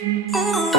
Oh.